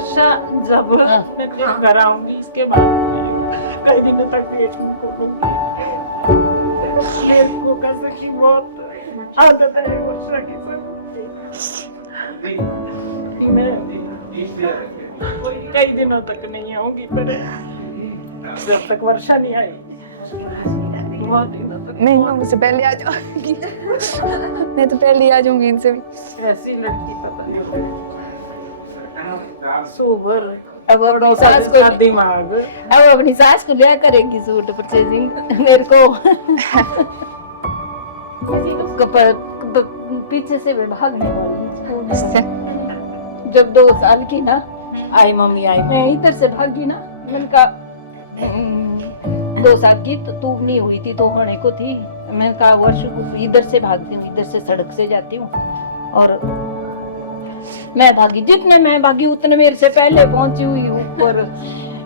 वर्षा जब मैं घर आऊंगी इसके बाद मैं कई दिनों तक पेट में कोलूंगी। मेरे को कसम की बहुत आदत है वर्षा की मैं कई दिनों तक नहीं आऊंगी, पर जब तक वर्षा नहीं आई बहुत दिनों तक नहीं, मैं मुझसे पहले आ जाऊंगी। मैं तो पहले ही आ जाऊंगी इनसे भी। ऐसी लड़की पता नहीं सोबर अब अपनी सास को दिमाग अब अपनी सास को लिया करेगी सूट परचेजिंग मेरे को। पीछे से मैं भागने वाली जब 2 साल की ना आई मम्मी आई, मैं इधर से भागी ना, मैंने कहा 2 साल की तो तू नहीं हुई थी तो होने को थी। मैंने कहा वर्ष इधर से भागती हूँ, इधर से सड़क से जाती हूँ और मैं भागी, जितने मैं भागी उतने मेरे से पहले पहुंची हुई ऊपर।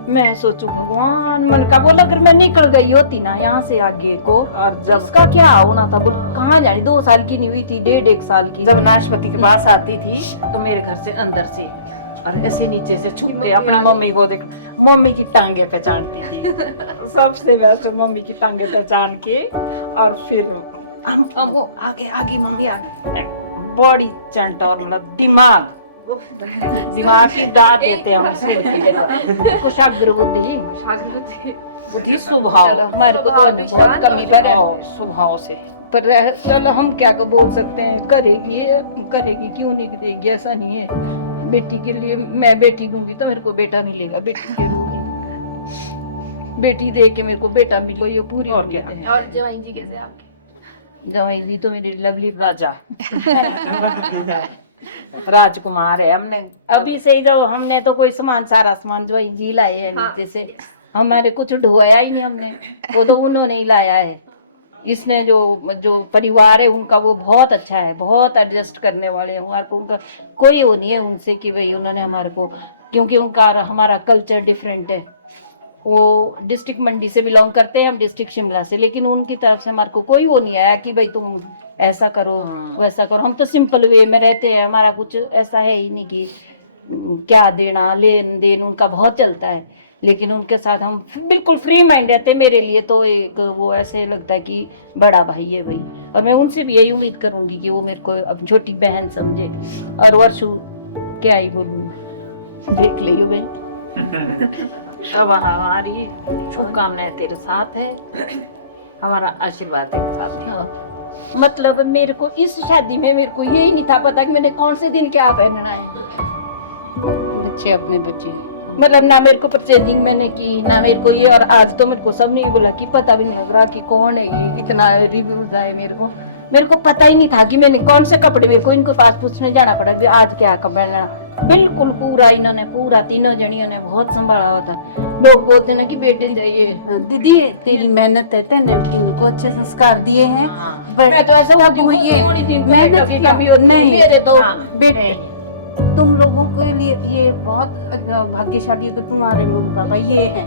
मैं सोचू भगवान, मन का बोला अगर मैं निकल गई होती ना यहाँ से आगे को, और जब उसका क्या होना था, बोल कहाँ जानी, 2 साल की नहीं हुई थी, 1.5 साल की। जब नाशपति के पास आती थी तो मेरे घर से अंदर से और ऐसे नीचे से छुपते अपनी मम्मी को देख, मम्मी की टांगे पहचानती थी। सबसे वैसे मम्मी की टांगे पहचान के और फिर हम आगे आगे मम्मी आगे, बॉडी चंट और मतलब दिमाग की दाद देते हैं हम कुशाग्र बुद्धि स्वभाव हमारे को तो बहुत कमी पर है स्वभाव से, पर चलो हम क्या को बोल सकते हैं, करेगी क्यों नहीं देगी, ऐसा नहीं है। बेटी के लिए मैं बेटी दूंगी तो मेरे को बेटा मिलेगा, बेटी के दूंगी, बेटी दे के मेरे को बेटा मिलेगा, ये पूरी और क्या। और जवाई जी कैसे आपके? जवाई जी तो मेरे लवली राजा राजकुमार है। हमने अभी से ही जो हमने तो कोई सारा सामान जो जी लाए है नीचे से, हमारे कुछ ढोया ही नहीं हमने, वो तो उन्होंने ही लाया है। इसने जो परिवार है उनका वो बहुत अच्छा है, बहुत एडजस्ट करने वाले हैं, हमारे को उनका कोई वो नहीं है उनसे कि भाई उन्होंने हमारे को, क्योंकि उनका हमारा कल्चर डिफरेंट है। वो डिस्ट्रिक्ट मंडी से बिलोंग करते हैं, हम डिस्ट्रिक्ट शिमला से, लेकिन उनकी तरफ से हमारे को कोई वो नहीं आया कि भाई तुम ऐसा करो वैसा करो। हम तो सिंपल वे में रहते हैं, हमारा कुछ ऐसा है ही नहीं कि क्या देना लेन देन, उनका बहुत चलता है, लेकिन उनके साथ हम बिल्कुल फ्री माइंड रहते हैं। मेरे लिए तो एक वो ऐसे लगता है कि बड़ा भाई है भाई, और मैं उनसे भी यही उम्मीद करूंगी कि वो मेरे को अब छोटी बहन समझे। और वर्षू क्या ही बोलूं, देख लियो भाई। अब हमारी शुभकामनाएं तेरे साथ है, हमारा आशीर्वाद तेरे साथ है। मतलब मेरे को इस शादी में मेरे को यही नहीं था पता कि मैंने कौन से दिन क्या पहनना है। बच्चे अपने बच्चे, मतलब ना मेरे को परचेजिंग मैंने की ना मेरे को ये, और आज तो मेरे को सब ने बोला कि पता भी नहीं लग रहा कि कौन है ये, इतना रिव्यूज आए मेरे को पता ही नहीं था कि मैंने कौन से कपड़े, मेरे को इनको पास पूछने जाना पड़ा कि आज क्या पहनना। बिल्कुल पूरा इन्होंने पूरा तीनों जनियों ने बहुत संभाला हुआ था। लोग बोलते ना कि बेटे जाइए दीदी तेरी मेहनत है, तेने इनको अच्छे संस्कार दिए हैं। मैं तो ऐसा हुआ कि मेहनत की कमी नहीं मेरे तो बेटे, तुम लोगों के लिए ये बहुत भाग्यशाली है कि तुम्हारे मम्मी पापा ये हैं।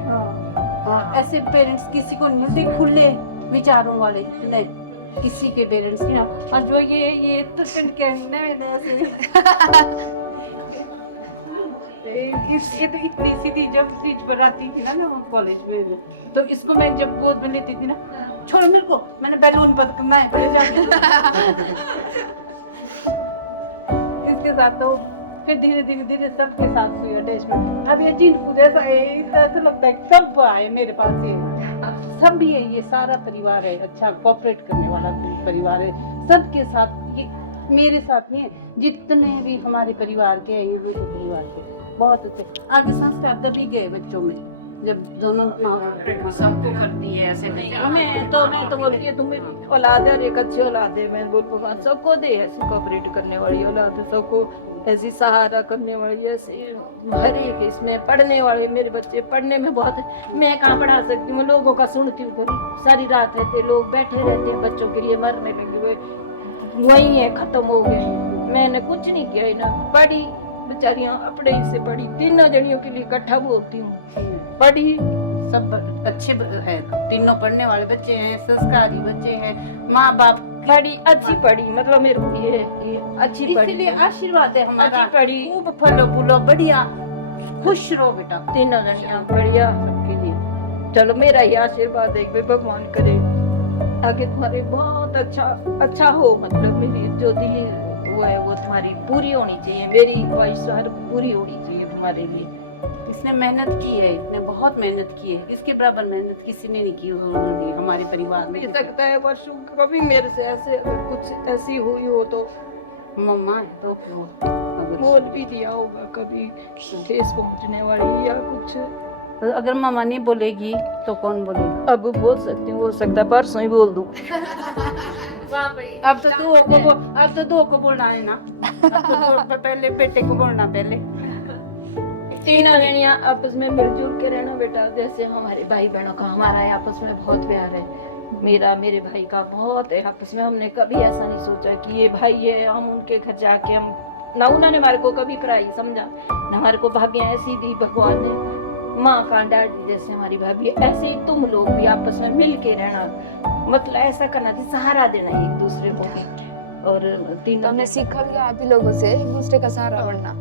ऐसे पेरेंट्स किसी को नहीं मिलते, खुले विचारों वाले नहीं किसी के पेरेंट्स नहीं। और जो ये तो ये तो इतनी सीधी जब स्टेज पर आती थी ना कॉलेज में, तो इसको मैं जब गोद में लेती थी ना, छोड़ो मेरे को, मैंने बैलून पकड़ना है इसके साथ। तो फिर धीरे धीरे सबके साथ हुई अटैचमेंट। अब ये जिनको जैसा ऐसा लगता है सब आए मेरे पास, ये सब भी है, ये सारा परिवार है, अच्छा कोऑपरेट करने वाला परिवार है सबके साथ। ये मेरे साथ नहीं है, जितने भी हमारे परिवार के हैं ये परिवार के बहुत अच्छे। आगे संस्कार भी गए बच्चों में, जब दोनों सबको करती है ऐसे नहीं। मैं तो बोलती है तुम्हें औलाद है, एक अच्छी औलाद है। मैं बोल भगवान सबको दे ऐसी कोऑपरेट करने वाली औलाद है, सबको ऐसी सहारा करने वाली, ऐसे हर एक इसमें पढ़ने वाले। मेरे बच्चे पढ़ने में बहुत, मैं कहाँ पढ़ा सकती हूँ, लोगों का सुनती हूँ। सारी रात रहते लोग बैठे रहते हैं बच्चों के लिए, मरने लगे हुए वही है, खत्म हो गए। मैंने कुछ नहीं किया ना, पढ़ी बेचारियां अपने ही से पढ़ी, तीनों जड़ियों के लिए इकट्ठा बोलती हूँ, पढ़ी सब अच्छे हैं, तीनों पढ़ने वाले बच्चे हैं, संस्कारी बच्चे हैं, माँ बाप पढ़ी अच्छी पढ़ी, मतलब मेरे को ये अच्छी पढ़ी, इसलिए आशीर्वाद है हमारा। अच्छी पढ़ी, खूब फलो फूलो बढ़िया खुश रहो बेटा तीनों जनिया बढ़िया। सबके लिए। चलो मेरा ही आशीर्वाद है कि भगवान करे आगे तुम्हारे बहुत अच्छा हो, मतलब मेरी जो दिली वो है वो तुम्हारी पूरी होनी चाहिए, मेरी ख्वाहिश पूरी होनी चाहिए तुम्हारे लिए। इसने मेहनत की है, इसने बहुत मेहनत की है, इसके बराबर मेहनत किसी ने नहीं की होगी हमारे परिवार में। हो सकता है वर्षों कभी मेरे से ऐसे कुछ ऐसी हुई हो तो मम्मा है तो बोल भी दिया होगा कभी ठेस पहुंचने वाली या कुछ। अगर मम्मा नहीं बोलेगी तो कौन बोलेगा? अब बोल सकती हूँ, हो सकता है परसों ही बोल दूँ। अब तो दो को बोलना है ना। अब तो पहले बेटे को बोलना पहले। तीनों जनिया आपस में मिलजुल के रहना बेटा, जैसे हमारे भाई बहनों का हमारा है आपस में बहुत प्यार है, मेरा मेरे भाई का बहुत है आपस में। हमने कभी ऐसा नहीं सोचा कि ये भाई है हम उनके घर जाके हम ना, उन्होंने हमारे को कभी पराई समझा ना, हमारे को भाग्य ऐसी दी भगवान ने, माँ का डैडी जैसे हमारी भाभी, ऐसे ही तुम लोग भी आपस में मिल के रहना, मतलब ऐसा करना कि सहारा देना एक दूसरे को। और तो तीनों हमने सीखा भी आप ही लोगों से एक दूसरे का सहारा बनना।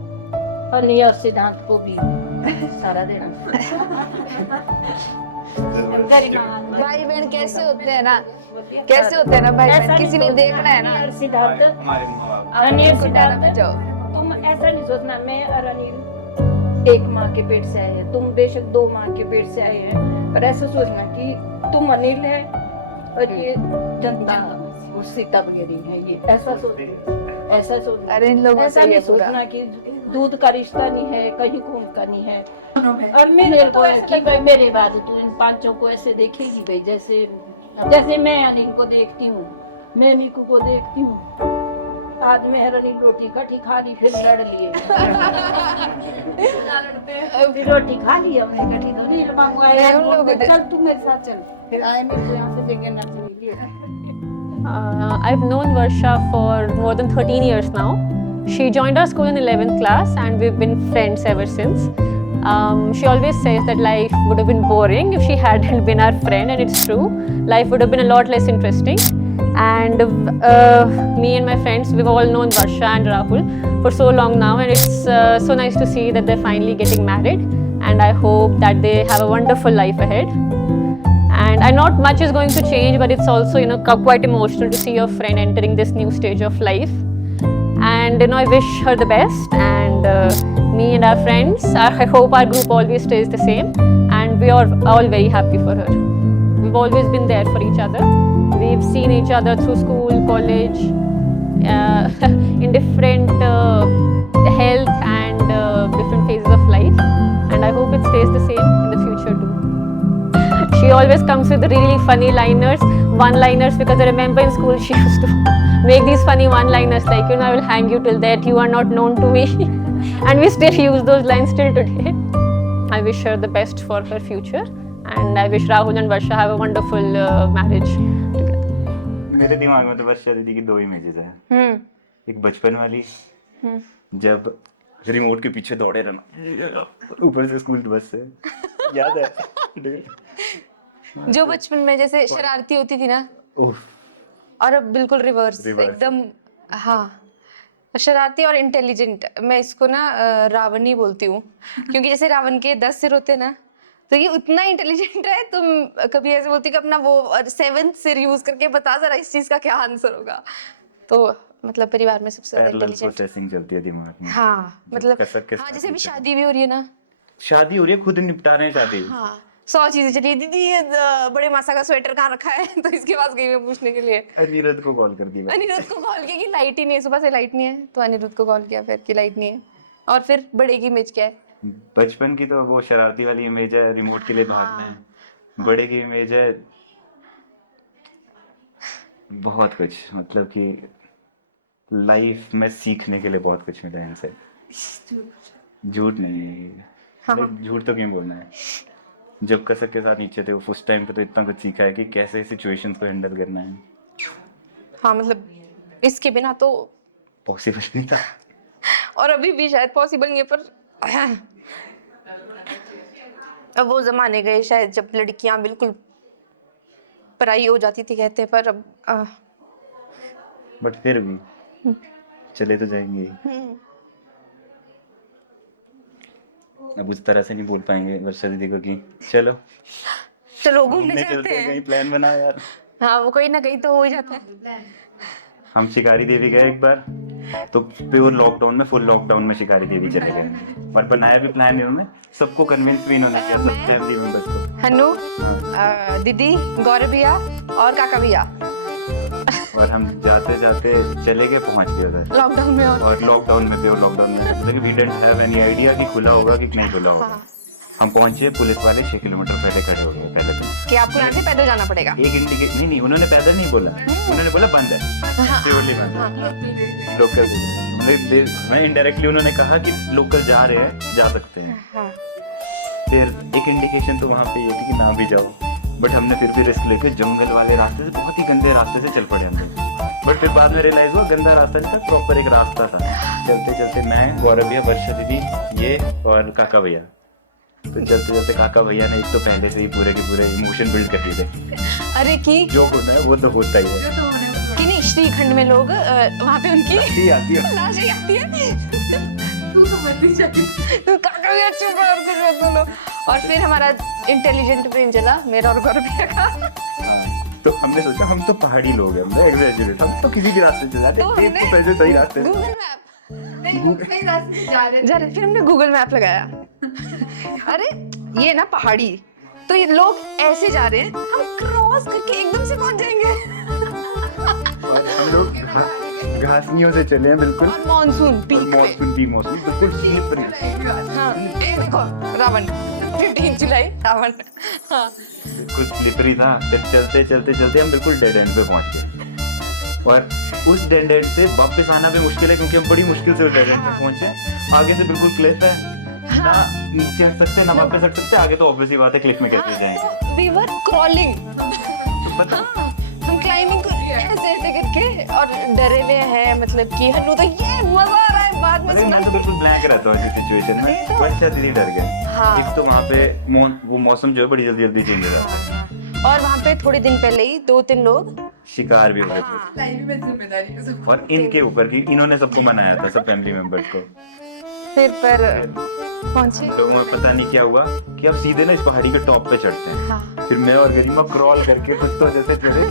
और नियर सिद्धांत को भी सहारा देना। भाई बहन कैसे होते हैं ना, कैसे होते हैं ना भाई बहन, किसी ने देखना है ना। सिद्धार्थ अनिल को डाला में जाओ। तुम ऐसा नहीं सोचना मैं और अनिल एक माँ के पेट से आए हैं, तुम बेशक 2 माँ के पेट से आए हैं, पर ऐसा सोचना कि तुम अनिल है और ये जनता सीता वगैरह है, ये ऐसा सोचना। अरे इन लोगों ऐसा से नहीं ये पूरा सोचना कि दूध का रिश्ता नहीं है, कहीं खून का नहीं है। और मेरे को है कि भाई मेरे बाद तो इन पांचों को ऐसे देखेगी भाई, जैसे मैं अनिल को देखती हूँ, मैं मीकू को देखती हूँ। आज मेहरनी रोटी कटी खा ली फिर लड़ लिए। फिर रोटी खा ली हमने कटी रील मंगवाए, उन लोगों ने- चल तू मेरे साथ चल, फिर आए मेरे को यहाँ से लेके नाचने लिए। I've known Varsha for more than 13 years now. She joined our school in 11th class and we've been friends ever since. She always says that life would have been boring if she hadn't been our friend, and it's true. Life would have been a lot less interesting. And me and my friends, we've all known Varsha and Rahul for so long now, and it's so nice to see that they're finally getting married. And I hope that they have a wonderful life ahead. And I know not much is going to change, but it's also, you know, quite emotional to see your friend entering this new stage of life. And you know, I wish her the best. And me and our friends, I hope our group always stays the same. And we are all very happy for her. We've always been there for each other. We've seen each other through school, college, in different health and different phases of life. And I hope it stays the same in the future too. She always comes with really funny one-liners, because I remember in school she used to make these funny one-liners like, you know, I will hang you till that, you are not known to me. And we still use those lines till today. I wish her the best for her future, and I wish Rahul and Varsha have a wonderful marriage together. मेरे दिमाग में तो वर्षा दीदी की 2 images हैं। एक बचपन वाली, जब रिमोट के पीछे दौड़े रहना ऊपर से स्कूल बस से, याद है? जो बचपन में जैसे शरारती होती थी ना, उफ, और अब बिल्कुल रिवर्स एकदम। हाँ, शरारती और इंटेलिजेंट। मैं इसको ना रावण ही बोलती हूँ, क्योंकि जैसे रावण के 10 सिर होते हैं ना, तो ये उतना इंटेलिजेंट है। तुम कभी ऐसे बोलती कि अपना वो 7th सिर यूज करके बता जरा इस चीज का क्या आंसर होगा। तो मतलब परिवार में सबसे ज्यादा पैरेलल इंटेलिजेंट। प्रोसेसिंग चलती है दिमाग में। हाँ मतलब, कसक के हाँ साथ जैसे अभी चलता है। शादी भी हो रही है ना, शादी हो रही है, खुद निपटा रहे हैं शादी। हाँ 100 चीजें चली। दीदी ये बड़े मासा का स्वेटर कहाँ रखा है, तो इसके पास गई मैं पूछने के लिए। अनिरुद्ध को कॉल कर दी। अनिरुद्ध को कॉल किया कि लाइट ही नहीं है, सुबह से लाइट नहीं है, तो अनिरुद्ध को कॉल किया फिर कि लाइट नहीं है। और फिर बड़े की इमेज क्या है? बचपन की तो वो शरारती वाली इमेज है, रिमोट के लिए भागना है। बड़े की इमेज है बहुत कुछ, मतलब कि लाइफ में सीखने के लिए बहुत कुछ मिला है इनसे। झूठ नहीं, झूठ तो क्यों बोलना है। जब कसक के साथ नीचे थे उस टाइम पे तो इतना कुछ सीखा है कि कैसे सिचुएशंस को हैंडल करना है। हाँ मतलब इसके बिना तो पॉसिबल नहीं था, और अभी भी शायद पॉसिबल नहीं है, पर अब वो जमाने गए शायद जब लड़कियां बिल्कुल पराई हो जाती थी कहते हैं, पर अब बट फिर भी चले तो जाएंगे। अब उस तरह से नहीं बोल पाएंगे वर्षा दीदी को कि चलो चलो घूमने घूमने चलते चलते हैं, हैं। कहीं प्लान बनाओ यार। हाँ, वो कहीं ना कहीं तो हो ही जाता है। हम शिकारी देवी गए एक बार, तो प्योर लॉकडाउन में, फुल लॉकडाउन में शिकारी देवी चले गए, और बनाया भी प्लान इन्होंने, सबको कन्विंस भी इन्होंने किया, सब फैमिली मेंबर्स को। हन्नू, दीदी, गौरव भैया और काका भैया और हम जाते जाते चले गए, पहुंच गए उधर, लॉकडाउन में। और लॉकडाउन में, प्योर लॉकडाउन में, लेकिन we didn't have any idea कि खुला होगा कि नहीं खुला होगा। हम पहुंचे, पुलिस वाले 6 किलोमीटर पहले खड़े हो गए पहले तो। कि आपको यहाँ से पैदल जाना पड़ेगा। एक इंडिकेट नहीं, उन्होंने पैदल नहीं बोला, उन्होंने बोला बंद है, प्योरली बंद है, लोकल। मैं इनडायरेक्टली उन्होंने कहा कि लोकल जा रहे हैं, जा सकते हैं। हाँ। फिर एक इंडिकेशन तो वहाँ पे ये थी कि ना भी जाओ, बट हमने फिर भी रिस्क लेके जंगल वाले रास्ते से, बहुत ही गंदे रास्ते से चल पड़े हम लोग। बट फिर बाद में रियलाइज हुआ गंदा रास्ता नहीं था, प्रॉपर एक रास्ता था। चलते चलते मैं, गौरव भैया, वर्षा दीदी, ये और काका भैया, तो चलते चलते काका भैया ने एक तो पहले से ही पूरे के पूरे इमोशन बिल्ड कर दिए थे। अरे की जो होना है वो तो होता ही है। कि नहीं, श्रीखंड में लोग वहाँ पे उनकी लाशी आती है। लाशें आती है। तू समझती जाती, तू काका भैया चुप रहो, और कुछ मत बोलो। और फिर हमारा इंटेलिजेंट ब्रेन चला, मेरा और गौरव भैया का। हाँ, तो हमने सोचा हम तो पहाड़ी लोग हैं, हमने एग्जैजरेट, हम तो किसी भी रास्ते से जाते, तो एक तो पहले सही रास्ते से। गूगल मैप जा रहे, फिर हमने गूगल मैप लगाया। अरे ये ना पहाड़ी, तो ये लोग ऐसे जा रहे हैं, हम क्रॉस करके एकदम से पहुंच जाएंगे। और हम लोग घासनियों से चले हैं बिल्कुल, और मानसून पीक में। मौसम बिल्कुल स्लिपरी, हाँ, ये देखो रावण, 15 जुलाई रावण। हाँ, बिल्कुल स्लिपरी था। फिर चलते चलते चलते हम बिल्कुल डेड एंड पे पहुंच गए, और उस डेड एंड से वापस आना भी मुश्किल है, क्योंकि हम बड़ी मुश्किल से उस डेड एंड पे पहुंचे। आगे से बिल्कुल क्लिफ है, ना नीचे हट सकते ना वापस हट सकते, आगे तो ऑब्वियस ही बात है, क्लिफ में कैसे जाएंगे। वी वर क्रॉलिंग, तो पता हम क्लाइंबिंग ऐसे ऐसे करके, और डरे हुए हैं, मतलब कि हन्नू तो ये मजा आ रहा है, बाद में अरे सुना। मैं तो बिल्कुल ब्लैंक रहता हूँ ऐसी सिचुएशन में। वर्षा दीदी डर गए। हाँ। एक तो वहाँ पे वो मौसम जो है बड़ी जल्दी जल्दी चेंज हो जाता है, और वहाँ पे थोड़े दिन पहले ही 2-3 लोग शिकार भी हो गए थे। और इनके ऊपर की इन्होंने सबको मनाया था, सब फैमिली मेंबर्स को। फिर पर पहुंचे। लोगों में पता नहीं क्या हुआ कि अब सीधे ना इस पहाड़ी के टॉप पे चढ़ते हैं। हाँ। फिर मैं और गरिमा क्रॉल करके कुछ तो जैसे चले,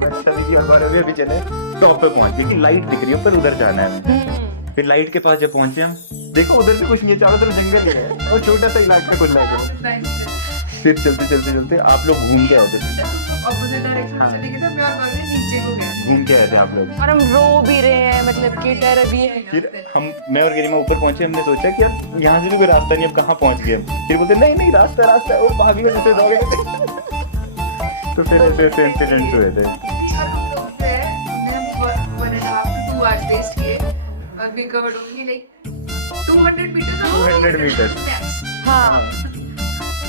वर्षा दीदी और गौरव भी चले, टॉप पे पहुंच गए कि लाइट दिख रही है पर उधर जाना है। फिर लाइट के पास जब पहुंचे हम, देखो उधर भी कुछ नहीं है, चारों तरफ जंगल ही है और छोटा सा इलाका खुला है। फिर चलते चलते चलते आप लोग घूम के आए थे, ऑपोजिट डायरेक्शन में चले गए थे, मैं और गौरव नीचे को गए। घूम के आए थे आप लोग। और हम रो भी रहे हैं, मतलब कि डर भी है। फिर मैं और गरिमा ऊपर पहुंचे, हमने सोचा कि यार यहाँ से भी कोई रास्ता नहीं, अब कहाँ पहुंच गए हम। फिर बोलते नहीं नहीं रास्ता रास्ता है, वो भागी में जैसे दौड़े तो फिर ऐसे ऐसे इंसिडेंट्स हुए थे। और हम लोग पे हमने 1.5 to 2 hours waste किए, और we covered only like 200 meters. 200 meters. हाँ,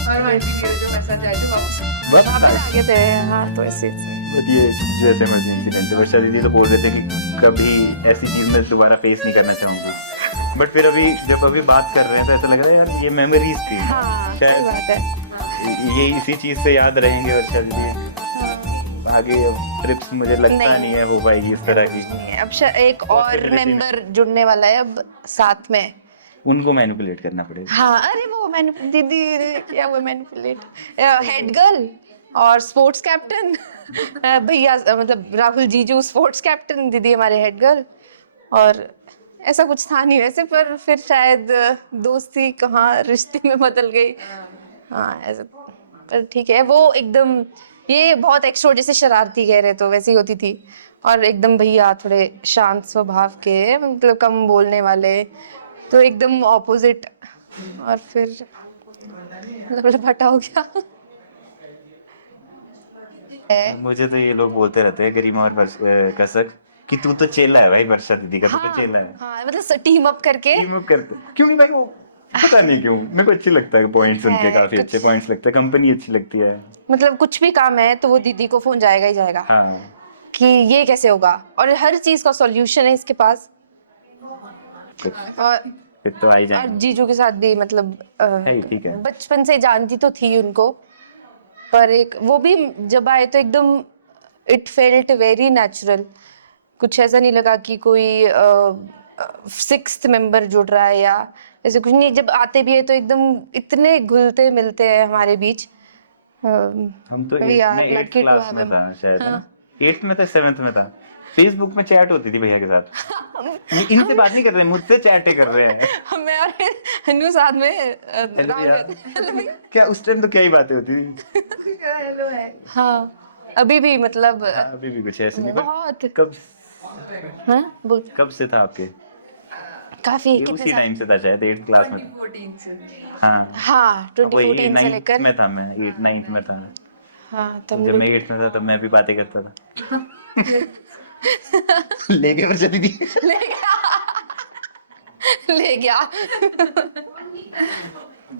और वहाँ भी जो पैसा जाए तो वापस बस वापस आ गए थे। हाँ, तो ऐसे ये जो ऐसे इंसिडेंट है। वर्षा दीदी तो बोल रहे थे कि कभी ऐसी चीज मैं दोबारा फेस नहीं करना चाहूंगी, बट फिर अभी जब बात कर रहे थे ऐसा लग रहा है यार ये मेमोरीज थी। हाँ, सही शायद बात है। ये इसी चीज से याद रहेंगे वर्षा दीदी। आगे ट्रिप्स मुझे लगता नहीं है हो पाएगी इस तरह की। अब एक और मेंबर जुड़ने वाला है अब साथ में, उनको मैनिपुलेट करना पड़ेगा। हाँ। अरे वो दीदी क्या वो मैनिपुलेट, हेड गर्ल और स्पोर्ट्स कैप्टन भैया, मतलब राहुल जीजू स्पोर्ट्स कैप्टन, दीदी हमारे हेड गर्ल। और ऐसा कुछ था नहीं वैसे, पर फिर शायद दोस्ती कहाँ रिश्ते में बदल गई। हाँ ऐसा, पर ठीक है। वो एकदम ये बहुत एक्स्ट्रोवर्ट, जैसे शरारती कह रहे तो वैसी होती थी, और एकदम भैया थोड़े शांत स्वभाव के, मतलब कम बोलने वाले, तो एकदम ऑपोजिट। और फिर लपटा हो गया। मुझे तो ये लोग बोलते रहते हैं गरिमा और कसक कि तू तो चेला है भाई, वर्षा दीदी का तू तो चेला है। हाँ, मतलब टीम अप करके। टीम अप करते क्यों नहीं भाई, वो पता नहीं क्यों मेरे को अच्छी लगता है पॉइंट्स उनके, काफी अच्छे पॉइंट्स लगते हैं, कंपनी अच्छी लगती है। मतलब कुछ भी काम है तो वो दीदी को फोन जाएगा ही जाएगा। हाँ, कि ये कैसे होगा, और हर चीज का सॉल्यूशन है इसके पास। और फिर तो आई जाएंगे। जीजू के साथ भी मतलब ठीक है। बचपन से जानती तो थी उनको, पर एक वो भी जब आए तो एकदम इट फेल्ट वेरी नेचुरल। कुछ ऐसा नहीं लगा कि कोई 6th मेंबर जुड़ रहा है या ऐसे कुछ नहीं, जब आते भी है तो एकदम इतने घुलते मिलते हैं हमारे बीच। हम तो We are मैं 8th lucky to class have में him. था शायद, है ना? 8th में था, 7th में था। फेसबुक में चैट होती थी भैया के साथ। इनसे बात नहीं कर रहे, मुझसे चैटें कर रहे हैं। मैं और हन्नू साथ में हेलो राउंड यार। करते हैं। क्या उस टाइम तो क्या ही बातें होती थी। हेलो है। हाँ अभी भी मतलब हाँ, अभी भी कुछ ऐसे नहीं, बहुत। कब हाँ बोल। कब से था आपके? काफी ये कितने उसी साल? टाइम से था शायद, 8th क्लास में। 2014 से। हाँ हाँ वही 2014 से 9th लेकर। में था मैं, 8 9th में था। हाँ तो तुम जब लोग मैं 8th में था तब मैं भी बातें करता था। लेके पर चली थी। ले गया ले गया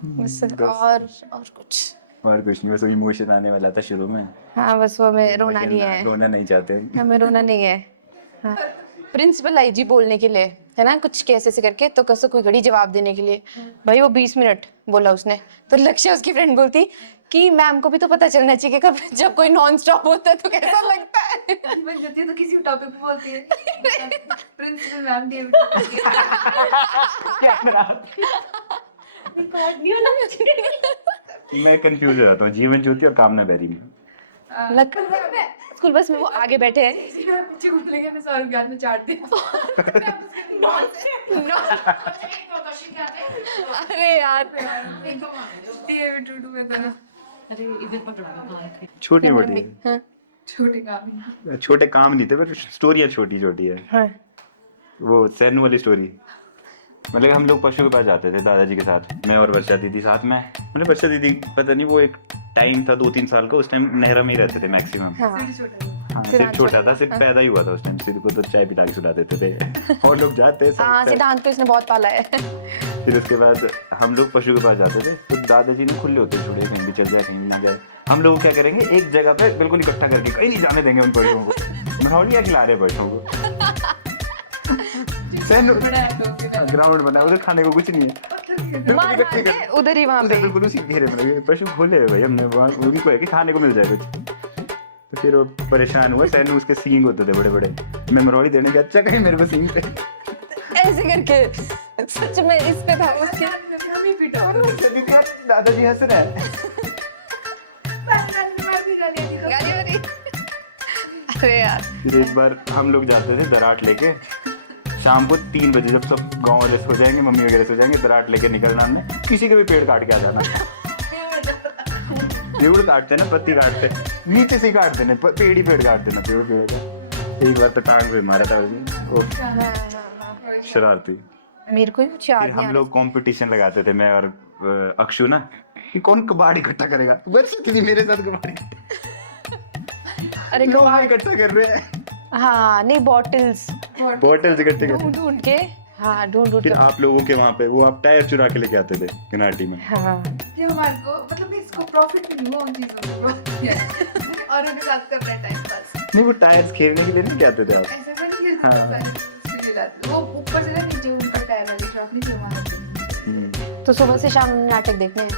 बस। और कुछ और कुछ नहीं, बस इमोशन आने वाला था शुरू में। हाँ बस वो हमें रोना नहीं है, रोना नहीं चाहते। हमें रोना नहीं है। हाँ प्रिंसिपल आई जी बोलने के लिए, है ना, कुछ कैसे से करके, तो कसो कोई घड़ी जवाब देने के लिए। भाई वो 20 मिनट बोला उसने, तो लक्ष्य उसकी फ्रेंड बोलती कि मैम को भी तो पता चलना चाहिए कि कब जब कोई नॉन स्टॉप होता है तो कैसा लगता है। बन जाती है तो किसी टॉपिक पे बोलती है प्रिंसिपल मैम ने मैं कंफ्यूज हो जाता हूँ जीवन ज्योति और कामना बैरी में। स्कूल बस में वो आगे बैठे हैं। पीछे घूम लेंगे मैं सौरभ ज्ञान में चाट दिया। अरे यार छोटी मोटी हाँ छोटे काम छोटे काम नहीं थे, पर स्टोरियाँ छोटी छोटी है। हाँ वो सैनू वाली स्टोरी, मतलब हम लोग पशु के पास जाते थे दादाजी के साथ, मैं और वर्षा दीदी साथ में। मतलब वर्षा दीदी पता नहीं, वो एक टाइम था 2-3 साल का, उस टाइम नहरा में ही रहते थे मैक्सिमम। हाँ हाँ सिर्फ छोटा था, सिर्फ पैदा ही हुआ था उस टाइम। सिर्फ को तो चाय पिला के सुला देते थे और लोग जाते हाँ सिद्धांत को इसने बहुत पाला है। फिर उसके बाद हम लोग पशु के पास जाते थे, तो दादाजी ने खुले होते छुड़े, कहीं भी चल जाए कहीं ना जाए। हम लोग क्या करेंगे, एक जगह पे बिल्कुल इकट्ठा करके कहीं नहीं जाने देंगे उन पशुओं को। मनौलिया खिला रहे पशुओं को। ग्राउंड बना, उधर खाने को कुछ नहीं है, मार मार के उधर ही वहाँ पे। बिल्कुल उसी घेरे में लगे। पशु खोले है भाई, हमने वहाँ उनको है कि खाने को मिल जाए कुछ। तो फिर वो परेशान हुआ, सैनू उसके सींग होते थे बड़े बड़े। मैं मरौली देने गया, अच्छा कहीं मेरे को सींग पे ऐसे करके सच में इस पे था उसके। दादाजी हंस रहे हैं। गाली वाली। अरे यार फिर एक बार हम लोग जाते थे दराट लेके, शाम को 3 बजे जब सब गांव वाले सो जाएंगे, मम्मी वगैरह सो जाएंगे, दराट लेके निकलना हमने, किसी का भी पेड़ काट के आ जाना। पेड़ काटते ना, पत्ती काटते, नीचे से ही काट देने, पेड़ ही पेड़ काट देना, पेड़ का। एक बार तो टांग पे मारा था वैसे, शरारती। मेरे को कुछ याद फिर नहीं हम आ लोग कंपटीशन लगाते थे, मैं और अक्षु ना, कि कौन कबाड़ इकट्ठा करेगा। बस इतनी मेरे साथ कबाड़ अरे लोग इकट्ठा कर रहे हैं। हाँ नहीं बॉटल्स बॉटल्स इकट्ठे कर। ढूंढ ढूंढ के, हाँ ढूंढ ढूंढ फिर के। आप लोगों के वहाँ पे वो आप टायर चुरा के लेके आते थे घनाटी में। हाँ ये हमारे को मतलब इसको प्रॉफिट नहीं हुआ उन चीजों में और उनके साथ कर रहे टाइम पास। नहीं वो टायर्स खेलने के लिए नहीं आते थे आप? ऐसा तो नहीं हाँ। इसलिए लाते वो ऊपर से ना नीचे उनका टायर वाली शॉप नहीं हमारा। तो सुबह से शाम नाटक देखने हैं,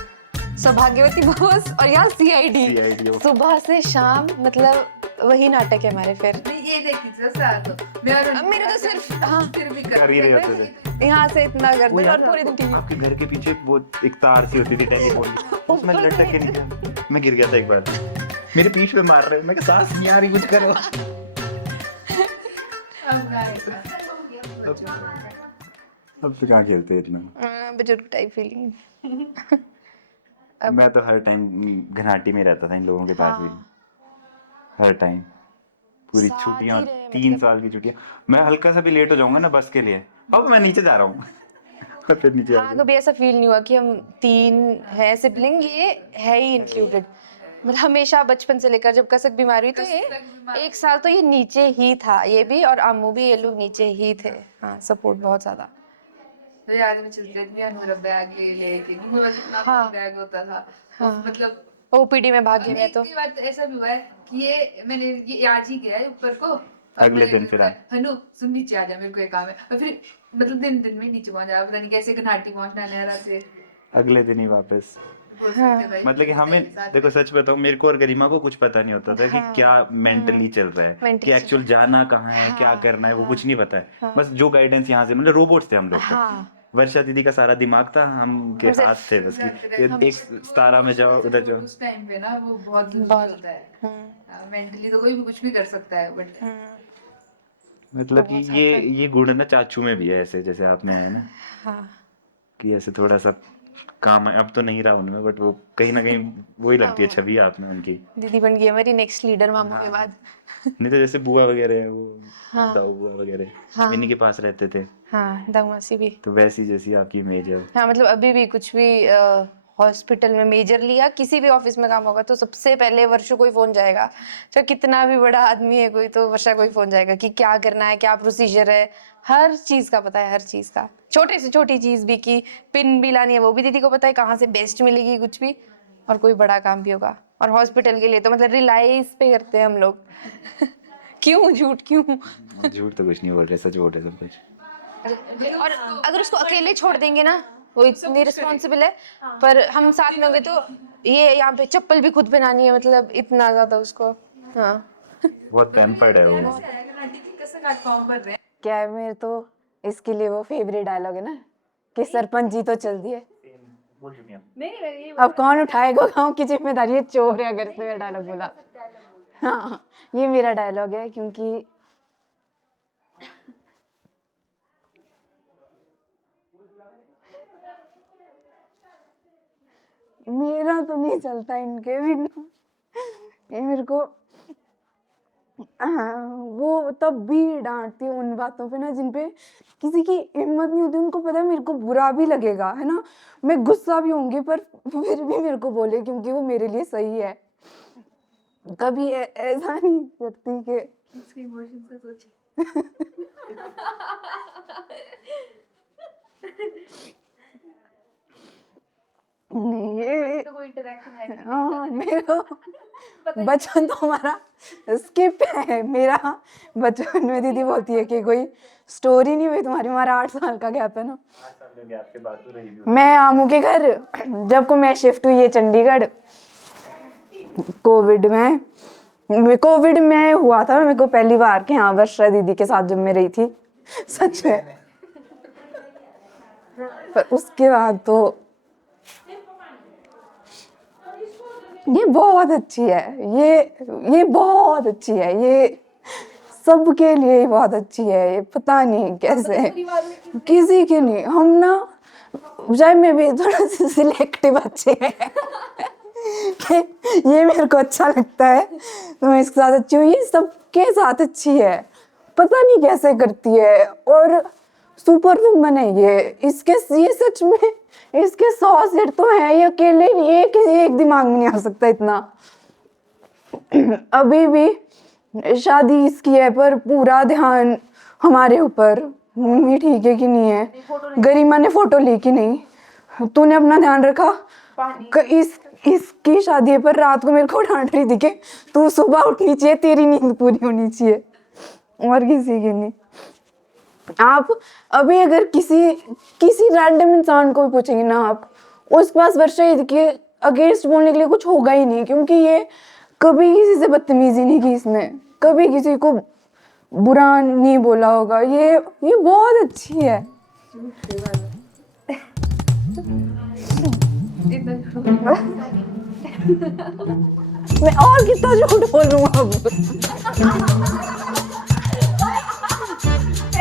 सौभाग्यवती बोस और यहाँ सीआईडी। CID सुबह से शाम मतलब वही नाटक है हमारे। फिर नहीं ये देखी थी साथ तो मैं और मेरे तो सिर्फ हाँ फिर भी कर ही रहे होते थे। यहाँ से इतना वो गर्दन याद और पूरे दिन टीवी। आपके घर के पीछे वो एक तार सी होती थी टेलीफोन, उसमें लटक के निकल, मैं गिर गया था एक बार, मेरे पीठ पे मार रहे, मैं सांस नहीं आ रही, कुछ करो। अब तो कहाँ खेलते इतना। बुजुर्ग टाइप फीलिंग। मैं तो हर टाइम घनाटी में रहता था इन लोगों के पास भी, हर टाइम पूरी साथ ही छुट्टियां, रहे 3 साल की छुट्टियां। मैं हल्का सा भी लेट हो जाऊंगा ना बस के लिए, अब मैं नीचे जा रहा हूँ। फिर नीचे हाँ कभी ऐसा फील नहीं हुआ कि हम 3 हैं सिबलिंग, ये है ही इंक्लूडेड। मतलब हमेशा बचपन से लेकर जब कसक बीमारी हुई तो ये 1 साल तो ये नीचे ही था, ये भी और अम्मू भी, ये लोग नीचे ही थे। हाँ सपोर्ट बहुत ज्यादा। तो याद में चलते थे मेरा बैग लेके मेरे पास इतना हाँ। बैग होता था। हाँ। मतलब ओपीडी में भाग गई मैं तो। एक बात ऐसा भी हुआ है कि ये आज ही गया है ऊपर को, अगले दिन फिर हनु सुन नीचे आ जा, मेरे को एक काम है, और फिर मतलब दिन में नीचे पहुंच जा, पता नहीं कैसे घनाटी पहुंचना है नहरा से, अगले दिन ही वापस। हाँ। मतलब कि हमें देखो सच बताऊं, मेरे को और गरिमा को कुछ पता नहीं होता था कि क्या मेंटली चल रहा है, Mentally कि एक्चुअल जाना कहाँ है, क्या करना है, वो कुछ नहीं पता है। बस जो गाइडेंस यहाँ से, मतलब रोबोट्स थे हम लोग तो। हाँ वर्षा दीदी का सारा दिमाग था, हम के हाथ थे बस कि एक तारा में जाओ उधर जाओ। उस टाइम पे ना वो बहुत चलता है, मेंटली तो कोई भी कुछ भी कर सकता है, बट मतलब कि ये गुण ना चाचू में भी है, ऐसे जैसे आप में है ना, हाँ कि ऐसे थोड़ा सा काम है। अब तो नहीं रहा उनमें, बट वो कहीं ना कहीं वही लगती है छवि आप में उनकी। दीदी बन गई हमारी नेक्स्ट लीडर मामू के बाद। नहीं तो जैसे बुआ वगैरह है, वो हाँ। दाऊ बुआ वगैरह हाँ। इन्हीं के पास रहते थे, हाँ दामासी भी। तो वैसी जैसी आपकी इमेज है। हाँ मतलब अभी भी कुछ भी हॉस्पिटल में मेजरली या किसी भी ऑफिस में काम होगा तो सबसे पहले वर्षा को ही फोन जाएगा, चाहे कितना भी बड़ा आदमी है कोई, तो वर्षा को ही फोन जाएगा कि क्या करना है, क्या प्रोसीजर है, हर चीज का पता है, हर चीज का, छोटे से छोटी चीज भी, कि पिन भी लानी है वो भी दीदी को पता है, कहाँ से बेस्ट मिलेगी कुछ भी, और कोई बड़ा काम भी होगा। और हॉस्पिटल के लिए तो मतलब रिलाई इस पे करते हैं हम लोग। क्यों झूठ क्यों? झूठ तो कुछ नहीं बोल रहे, सच बोल रहे सब कुछ। और अगर उसको अकेले छोड़ देंगे ना, वो इतनी रिस्पॉन्सिबल है, पर हम साथ में होंगे तो ये यहाँ पे चप्पल भी खुद पहनानी है, मतलब इतना ज्यादा उसको। हाँ बहुत पैम्पर्ड है वो। क्या है, मेरे तो इसके लिए वो फेवरेट डायलॉग है ना कि सरपंच जी तो चल दिए, अब कौन उठाएगा गाँव की जिम्मेदारी, ये चोर है अगर इसने मेरा डायलॉग बोला। हाँ ये मेरा डायलॉग है, क्योंकि मेरा तो नहीं चलता इनके बिना। ये मेरे को वो तब भी डांटती हूँ उन बातों पे ना जिन पे किसी की हिम्मत नहीं होती। उनको पता है मेरे को बुरा भी लगेगा, है ना, मैं गुस्सा भी होंगी, पर फिर भी मेरे को बोले क्योंकि वो मेरे लिए सही है। कभी ऐसा नहीं करती कि नहीं ये तो कोई इंटरेक्शन है हाँ मेरा बचपन तो हमारा स्किप है। मेरा बचपन में दीदी बोलती है कि कोई स्टोरी नहीं हुई तुम्हारी, हमारा 8 साल का गैप है ना। मैं आमू के घर जब को मैं शिफ्ट हुई है चंडीगढ़, कोविड में हुआ था मेरे को पहली बार कि हाँ वर्षा दीदी के साथ जब मैं रही थी, सच में। पर उसके बाद तो ये बहुत अच्छी है, ये बहुत अच्छी है, ये सबके लिए ही बहुत अच्छी है। ये पता नहीं कैसे किसी के नहीं, हम ना चाहे मैं भी थोड़ा सा सिलेक्टिव अच्छे हैं कि ये मेरे को अच्छा लगता है तो मैं इसके साथ अच्छी हूँ, ये सबके साथ अच्छी है, पता नहीं कैसे करती है। और सुपर वुमन है ये सच में इसके 100 सेट तो है, ये अकेले एक दिमाग में नहीं आ सकता इतना। अभी भी शादी इसकी है पर पूरा ध्यान हमारे ऊपर, मम्मी ठीक है कि नहीं है, गरिमा ने फोटो ली कि नहीं, तूने अपना ध्यान रखा। इसकी शादी है पर रात को मेरे को डांट रही थी कि तू सुबह उठनी चाहिए, तेरी नींद पूरी होनी चाहिए, और किसी की नहीं। आप अभी अगर किसी रैंडम इंसान को भी पूछेंगे ना आप, उसके पास वर्षा के अगेंस्ट बोलने के लिए कुछ होगा ही नहीं, क्योंकि ये कभी किसी से बदतमीजी नहीं की, इसने कभी किसी को बुरा नहीं बोला होगा। ये बहुत अच्छी है। मैं और कितना झूठ बोलूं अब।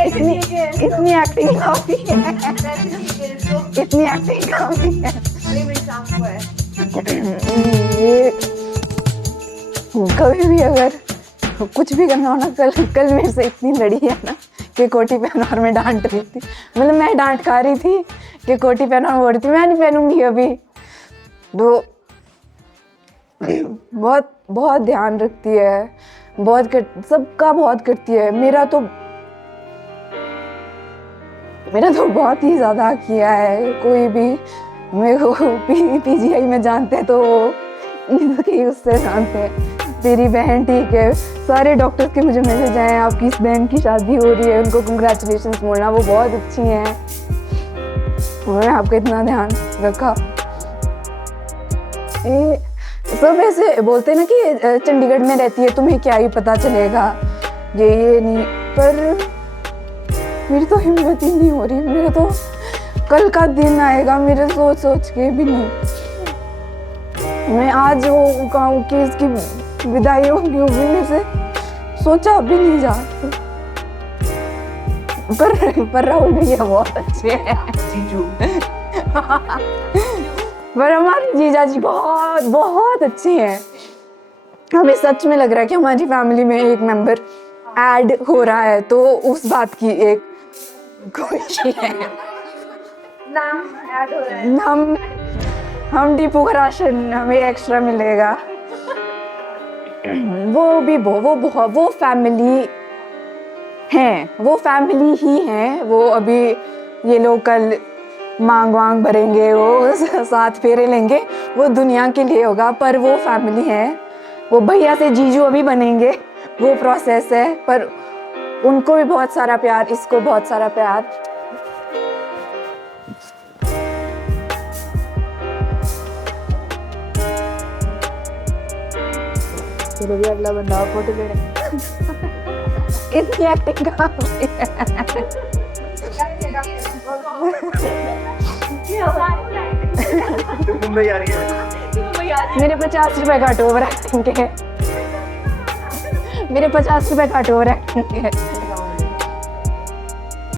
इतनी एक्टिंग काफी है, इतनी एक्टिंग काफी है। ये कभी भी अगर कुछ भी करना हो ना, कल मेरे से इतनी लड़ी है ना कि कोटी पहनो, और मैं डांट रही थी, मतलब मैं डांट खा रही थी कि कोटी पहनो, और बोल रही थी मैं नहीं पहनूंगी अभी। तो बहुत ध्यान रखती है, सबका बहुत करती है। मेरा तो बहुत ही ज्यादा किया है। कोई भी मेरे को पीजीआई में जानते हैं तो उससे जानते हैं, तेरी बहन ठीक है। सारे डॉक्टर्स के मुझे मैसेज आए, आपकी इस बहन की शादी हो रही है, उनको कंग्रेचुलेशंस बोलना, वो बहुत अच्छी हैं, उन्होंने आपका इतना ध्यान रखा। सब ऐसे बोलते हैं ना कि चंडीगढ़ में रहती है तुम्हें क्या ही पता चलेगा, ये नहीं, पर मेरी तो हिम्मत ही नहीं हो रही। मेरे तो कल का दिन आएगा मेरे सोच सोच के भी नहीं। मैं आज वो गाँव की इसकी विदाई होगी वो भी मेरे से सोचा भी नहीं जा। पर राहुल भैया बहुत अच्छे हैं जीजू। पर हमारे जीजा जी बहुत बहुत अच्छे हैं। हमें सच में लग रहा है कि हमारी फैमिली में एक मेंबर ऐड हो रहा है, तो उस बात की एक खुशी है। नाम ऐड हो रहा है। हम टीपू का राशन हमें एक्स्ट्रा मिलेगा। वो फैमिली हैं, वो फैमिली ही हैं। वो अभी ये लोग कल मांग वांग भरेंगे, वो 7 फेरे लेंगे, वो दुनिया के लिए होगा, पर वो फैमिली है। वो भैया से जीजू अभी बनेंगे, वो प्रोसेस है, पर उनको भी बहुत सारा प्यार, इसको बहुत सारा प्यार। चलो भी अगला बंदा फोटो लेने इतनी एक्टिंग का मुंबई आ रही है। मेरे 50 रुपए काटो ओवर एक्टिंग के। मेरे 50 रुपए काटो ओवर एक्टिंग के।